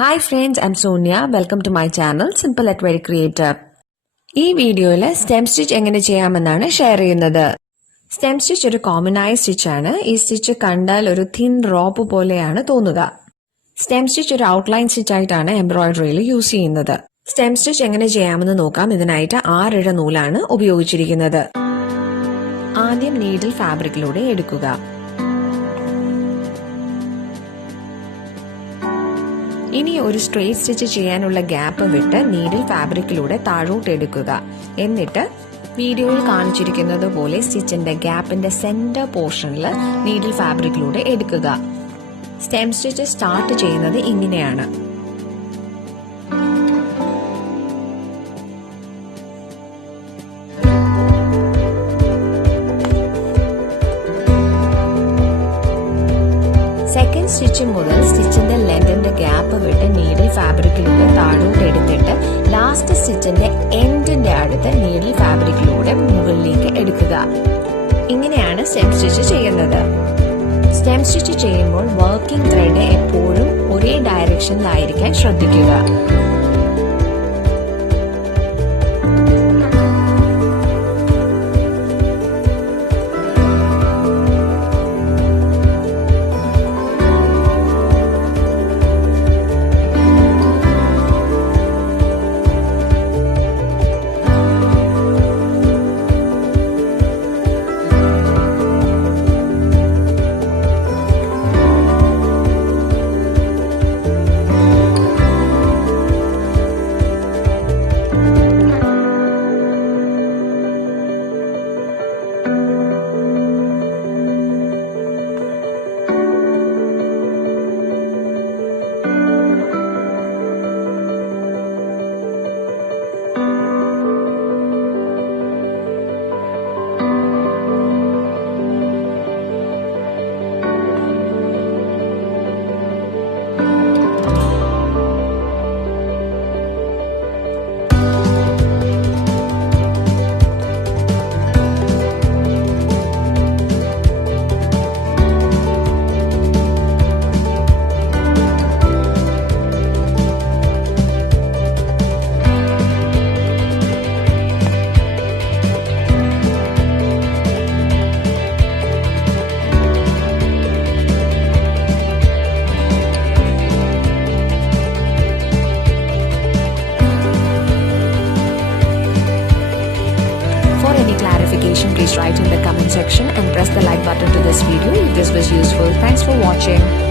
Hi friends, I'm Soniya. Welcome to my channel Simple at Very Creative. ഈ വീഡിയോയിൽ stem stitch എങ്ങനെ ചെയ്യാമെന്നാണ് share ചെയ്യുന്നത്. സ്റ്റെം സ്റ്റിച്ച് ഒരു കോമൺ ആയ സ്റ്റിച്ച് ആണ്. ഈ സ്റ്റിച്ച് കണ്ടാൽ ഒരു തിൻ റോപ്പ് പോലെയാണ് തോന്നുക. സ്റ്റെം സ്റ്റിച്ച് ഒരു ഔട്ട്ലൈൻ സ്റ്റിച്ച് ആയിട്ടാണ് എംബ്രോയിഡറിയിൽ യൂസ് ചെയ്യുന്നത്. സ്റ്റെം സ്റ്റിച്ച് എങ്ങനെ ചെയ്യാമെന്ന് നോക്കാം. ഇതിനായിട്ട് 6 ഇഴ നൂലാണ് ഉപയോഗിച്ചിരിക്കുന്നത്. ആദ്യം നീഡിൽ ഫാബ്രിക്കിലൂടെ എടുക്കുക. ഇനി ഒരു സ്ട്രെയിറ്റ് സ്റ്റിച്ച് ചെയ്യാനുള്ള ഗ്യാപ്പ് വിട്ട് നീഡിൽ ഫാബ്രിക്കിലൂടെ താഴോട്ട് എടുക്കുക. എന്നിട്ട് വീഡിയോയിൽ കാണിച്ചിരിക്കുന്നത് പോലെ സ്റ്റിച്ചിന്റെ ഗ്യാപ്പിന്റെ സെന്റർ പോർഷനിൽ നീഡിൽ ഫാബ്രിക്കിലൂടെ എടുക്കുക. സ്റ്റെം സ്റ്റിച്ച് സ്റ്റാർട്ട് ചെയ്യുന്നത് ഇങ്ങനെയാണ്. സെക്കൻഡ് സ്റ്റിച്ച് മുതൽ സ്റ്റിച്ചിന്റെ ലെങ്തിന്റെ ഗ്യാപ്പ് വിട്ട് നീഡിൽ ഫാബ്രിക്കിലൂടെ താഴോട്ട് എടുത്തിട്ട് ലാസ്റ്റ് സ്റ്റിച്ചിന്റെ എൻഡിന്റെ അടുത്ത് നീഡിൽ ഫാബ്രിക്കിലൂടെ മുകളിലേക്ക് എടുക്കുക. ഇങ്ങനെയാണ് സ്റ്റെം സ്റ്റിച്ച് ചെയ്യുന്നത്. സ്റ്റെം സ്റ്റിച്ച് ചെയ്യുമ്പോൾ വർക്കിംഗ് ത്രെഡ് എപ്പോഴും ഒരേ ഡയറക്ഷനിലായിരിക്കാൻ ശ്രദ്ധിക്കുക. Please write in the comment section and press the like button to this video if this was useful. Thanks for watching.